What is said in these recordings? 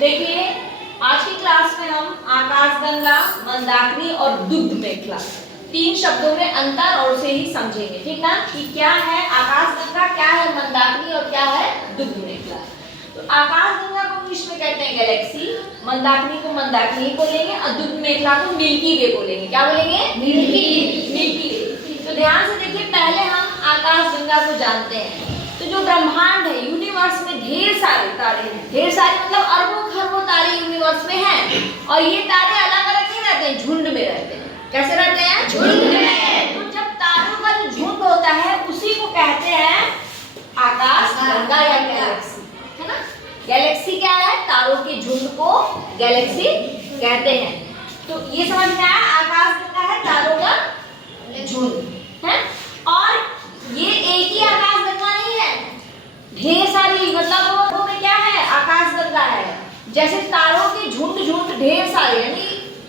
देखिए आज की क्लास में हम आकाशगंगा, मंदाकिनी और दुग्ध मेखला तीन शब्दों में अंतर और उसे ही समझेंगे, ठीक ना, कि क्या है आकाशगंगा, क्या है मंदाकिनी और क्या है दुग्ध मेखला। तो आकाशगंगा को इंग्लिश में कहते हैं गैलेक्सी, मंदाकिनी को मंदाकिनी बोलेंगे और दुग्ध मेखला को मिल्की वे बोलेंगे। क्या बोलेंगे? मिल्की वे। तो ध्यान से देखिए, पहले हम आकाशगंगा को जानते हैं। तो जो ब्रह्मांड है, यूनिवर्स में ढेर सारे तारे हैं, ढेर सारे मतलब अरबों खरबों तारे यूनिवर्स में हैं, और ये तारे अलग अलग नहीं रहते हैं, झुंड में रहते हैं। कैसे रहते हैं? झुंड में। तो जब तारों का जो झुंड होता है उसी को कहते हैं आकाशगंगा या गैलेक्सी, है ना। गैलेक्सी क्या है? तारों के झुंड को गैलेक्सी कहते हैं। तो ये समझ में आया, आकाशगंगा है तारों का झुंड है, और ये एक ही आकाशगंगा नहीं है, ढेर सारी, मतलब वो में क्या है? आकाशगंगा है। जैसे तारों के झुंड झुंड ढेर सारे, यानी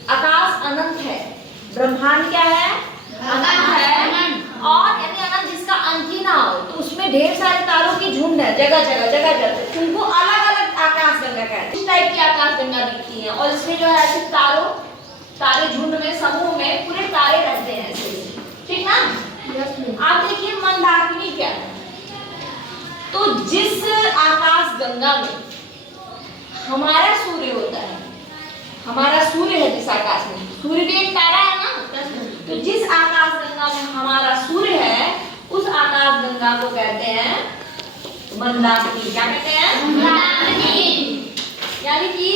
आकाश अनंत है, ब्रह्मांड क्या है? अनंत है, और यानी अनंत जिसका अंत ही ना हो, तो उसमें ढेर सारे तारों के झुंड है, जगह जगह उनको अलग अलग आकाशगंगा कहते हैं। इस टाइप की आकाशगंगा दिखती है, और इसमें जो है ऐसे तारे झुंड में, समूह में पूरे तारे रहते हैं ऐसे, ठीक ना। आप देखिए मंदाकिनी क्या है। तो जिस आकाशगंगा में हमारा सूर्य होता है, हमारा सूर्य है जिस आकाश में, सूर्य भी एक तारा है ना, तो जिस आकाशगंगा में हमारा सूर्य है उस आकाशगंगा को कहते हैं मंदाकिनी। क्या कहते हैं? मंदाकिनी। यानी कि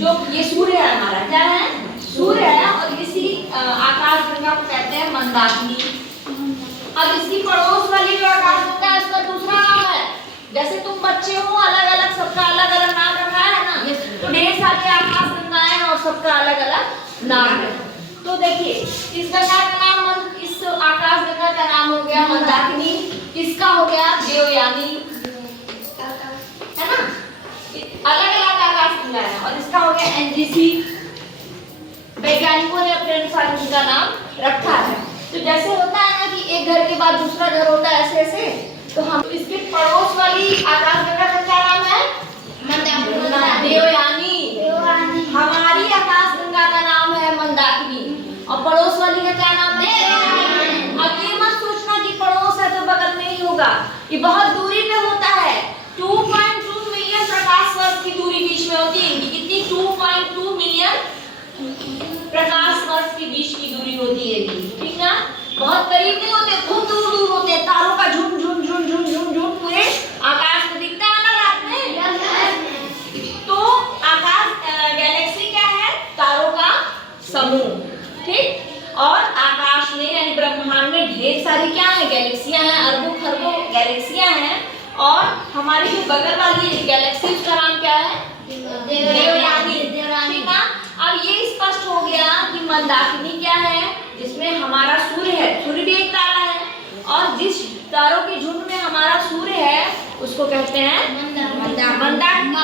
जो ये सूर्य है हमारा, क्या है? सूर्य है, और इसी आकाशगंगा को कहते हैं मंदाकिनी। अब इसकी पड़ोस वाली जो आकाशगंगा है उसका दूसरा नाम है, जैसे तुम बच्चे हो अलग अलग, सबका अलग अलग नाम रखा है ना, तो ढेर सारी आकाशगंगाएं हैं और सबका अलग अलग नाम है। तो देखिए इस गंगा का नाम, इस आकाशगंगा का नाम हो गया मंदाकिनी, इसका हो गया देवयानी, है ना, अलग अलग आकाशगंगा है, और इसका हो गया एनजीसी। वैज्ञानिकों ने अपने अनुसार इनका नाम रखा है। तो जैसे होता है ना कि एक घर के बाद दूसरा घर होता है, ऐसे ऐसे, तो हम इसके पड़ोस वाली आकाशगंगा का क्या नाम है? देवयानी। हमारी आकाशगंगा का नाम है मंदाकिनी, और पड़ोस वाली का क्या नाम है? अब ये मत सोचना कि पड़ोस है तो बगल में ही होगा, ये बहुत दूरी पे होता है। 2.2 मिलियन प्रकाश वर्ष की दूरी बीच में होती है। कितनी? 2.2 मिलियन प्रकाश वर्ष के बीच की दूरी होती है, ठीक ना। बहुत करीब नहीं होते, खूब दूर दूर होते हैं। तारों का झुंड झुंड झुंड झुंड झुंड झुंड पूरे आकाश में दिखता है ना रात में। तो आकाश गैलेक्सी क्या है? तारों का समूह, ठीक। और आकाश में यानी ब्रह्मांड में ढेर सारी क्या है? गैलेक्सियां हैं, अरबों खरबों गैलेक्सियां हैं, और हमारी जो बगल वाली गैलेक्सी उसका नाम क्या है? देवयानी। अब ये स्पष्ट हो गया कि मंदाकिनी क्या है, जिसमें हमारा सूर्य है, सूर्य भी एक तारा है, और जिस तारों के झुंड में हमारा सूर्य है उसको कहते हैं मंदाकिनी।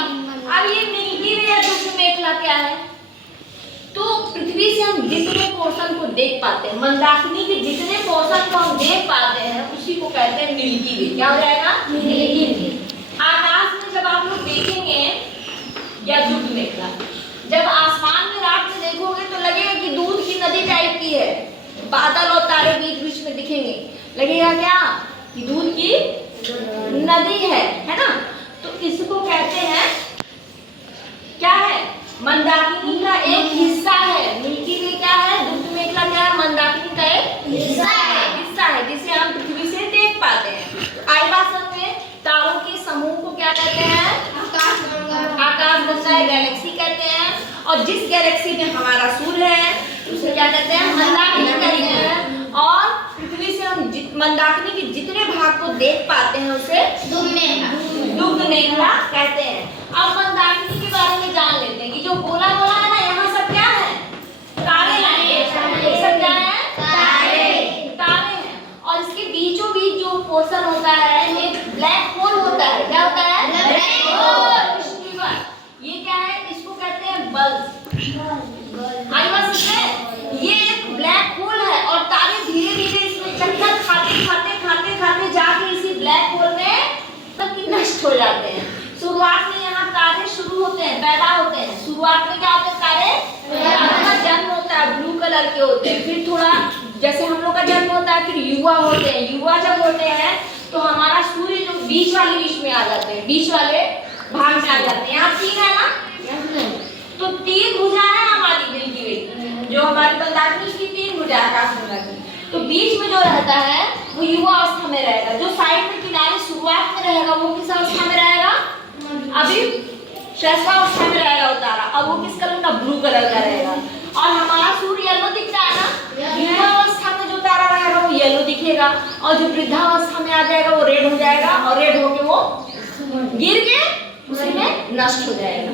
अब ये मिल्की वे या दुग्ध मेखला क्या है? तो पृथ्वी से हम जितने पोर्शन को देख पाते हैं, मंदाकिनी के जितने पोर्शन को हम देख पाते हैं उसी को कहते हैं मिल्की वे। क्या हो जाएगा? मिल्की वे। आकाश में जब आप लोग देखेंगे या दुग्ध मेखला, जब आसमान में रात में देखोगे तो लगेगा कि दूध की नदी टाइप की है, बादल और तारे बीच बीच में दिखेंगे, लगेगा क्या कि दूध की नदी है ना। तो इसको कहते हैं क्या है? मंदाकिनी का एक हिस्सा है। मिल्की वे क्या है? दुग्ध मेखला क्या है? मंदाकिनी का एक हिस्सा है जिसे हम पृथ्वी से देख पाते हैं। तो आई बात समझ में, तारों के समूह को क्या कहते हैं? आकाशगंगा, गैलेक्सी कहते हैं, और जिस गैलेक्सी में हमारा सूर्य है उसे क्या कहते हैं? मंदाकिनी कहते हैं, और पृथ्वी से हम मंदाकिनी के जितने भाग को देख पाते हैं उसे दुग्ध मेखला कहते हैं। अब मंदाकिनी के बारे में जान लेते हैं कि जो गोला गोला है ना, यहाँ सब क्या है? तारे हैं। सब क्या है? तारे हैं, और इसके बीचों बीच जो पोर्शन होता है ये ब्लैक होल होता है। क्या होता है? Black hole. ये क्या है? इसको कहते हैं बल्ब। आई बात समझ? ये एक ब्लैक होल है, और तारे धीरे धीरे इसमें चक्कर खाते खाते खाते खाते जाके इसी ब्लैक होल में नष्ट हो जाते हैं। शुरुआत में यहाँ तारे शुरू होते हैं, पैदा शुरुआत में क्या होते हैं तारे, का जन्म होता है ब्लू कलर के होते हैं, फिर थोड़ा जैसे हम लोग का जन्म होता है, फिर युवा होते हैं, युवा जब होते हैं तो हमारा सूर्य जो बीच वाले बीच में आ जाते हैं, बीच वाले भाग में आ जाते हैं। यहाँ 3 है ना, तो 3 भुजा है हमारी मिल्की वे, जो हमारी मंदाकिनी की 3 भुजा है आकाशगंगा की। तो बीच में जो रहता है वो युवा अवस्था में रहेगा, जो साइड में किनारे शुरुआत में रहेगा वो किस अवस्था में रहेगा, अभी शैशवावस्था में रहेगा वो तारा। अब वो किस कलर का, ब्लू कलर का रहेगा। और हमारा सूर्य येलो दिख रहा है ना, युवावस्था में जो तारा रहेगा वो येलो दिखेगा, और जो वृद्धावस्था में आ जाएगा वो रेड हो जाएगा, और रेड होके वो गिर के उसी में नष्ट हो जाएगा।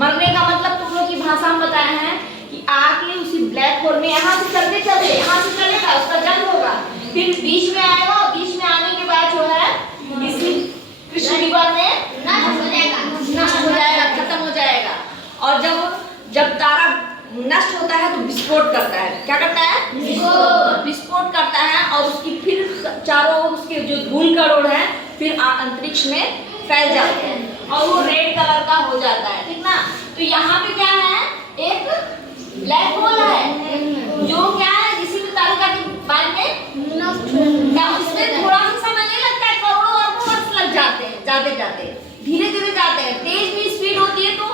मरने का मतलब तुम लोग की भाषा में बताया है कि आके उसी ब्लैक होल में यहाँ से चलते चलते यहाँ से चलेगा, उसका जन्म होगा, फिर बीच में आएगा, और बीच में आने के बाद जो है इसी कृष्ण रिवर में नष्ट हो जाएगा, खत्म हो जाएगा। और जब तारा नष्ट होता है तो विस्फोट करता है। क्या करता है, विस्फोट करता है, और उसकी फिर चारों ओर उसके जो धूल कणों है फिर अंतरिक्ष में फैल जाते हैं, और वो रेड कलर का हो जाता है, ठीक ना। तो यहाँ पे क्या है, एक ब्लैक होल है, जो क्या है किसी भी तालिका के बाद में उसमें थोड़ा सा समय नहीं लगता है, करोड़ों अरबों वर्ष लग जाते हैं, जाते जाते धीरे धीरे जाते हैं। तेज भी स्पीड होती है तो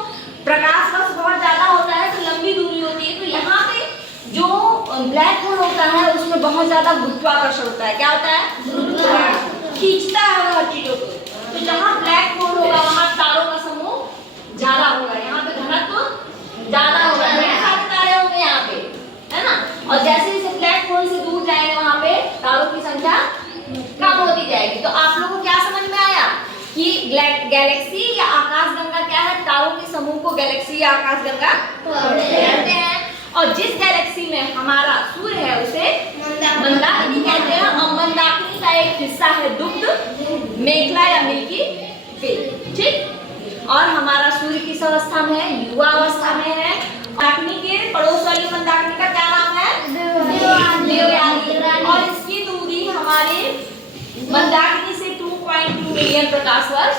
प्रकाश वर्ष बहुत ज्यादा होता है तो लंबी दूरी होती है। तो यहाँ पे जो ब्लैक होल होता है उसमें बहुत ज्यादा गुरुत्वाकर्षण होता है। क्या होता है, खींचता है हर चीजों को। तो जहाँ ब्लैक होल होगा वहाँ तारों का समूह ज्यादा होगा, यहाँ पे घनत्व ज्यादा होगा, सारे तारे होंगे यहाँ पे, है ना। और जैसे जैसे ब्लैक होल से दूर जाएंगे वहाँ पे तारों की संख्या कम होती जाएगी। तो आप लोगों को क्या समझ में आया कि गैलेक्सी या आकाशगंगा क्या है, तारों के समूह को गैलेक्सी या आकाशगंगा कहते हैं। और जिस गैलेक्सी में हमारा सूर्य है उसे मंदाकिनी कहते हैं, और मंदाकिनी का एक हिस्सा है दुग्ध मेखला या मिल्की वे, ठीक। और हमारा सूर्य किस अवस्था में है, युवा अवस्था में है। मंदाकिनी के पड़ोस वाली मंदाकिनी का क्या नाम है, देवयानी, और इसकी दूरी हमारे मंदाकिनी से 2.2 मिलियन प्रकाश वर्ष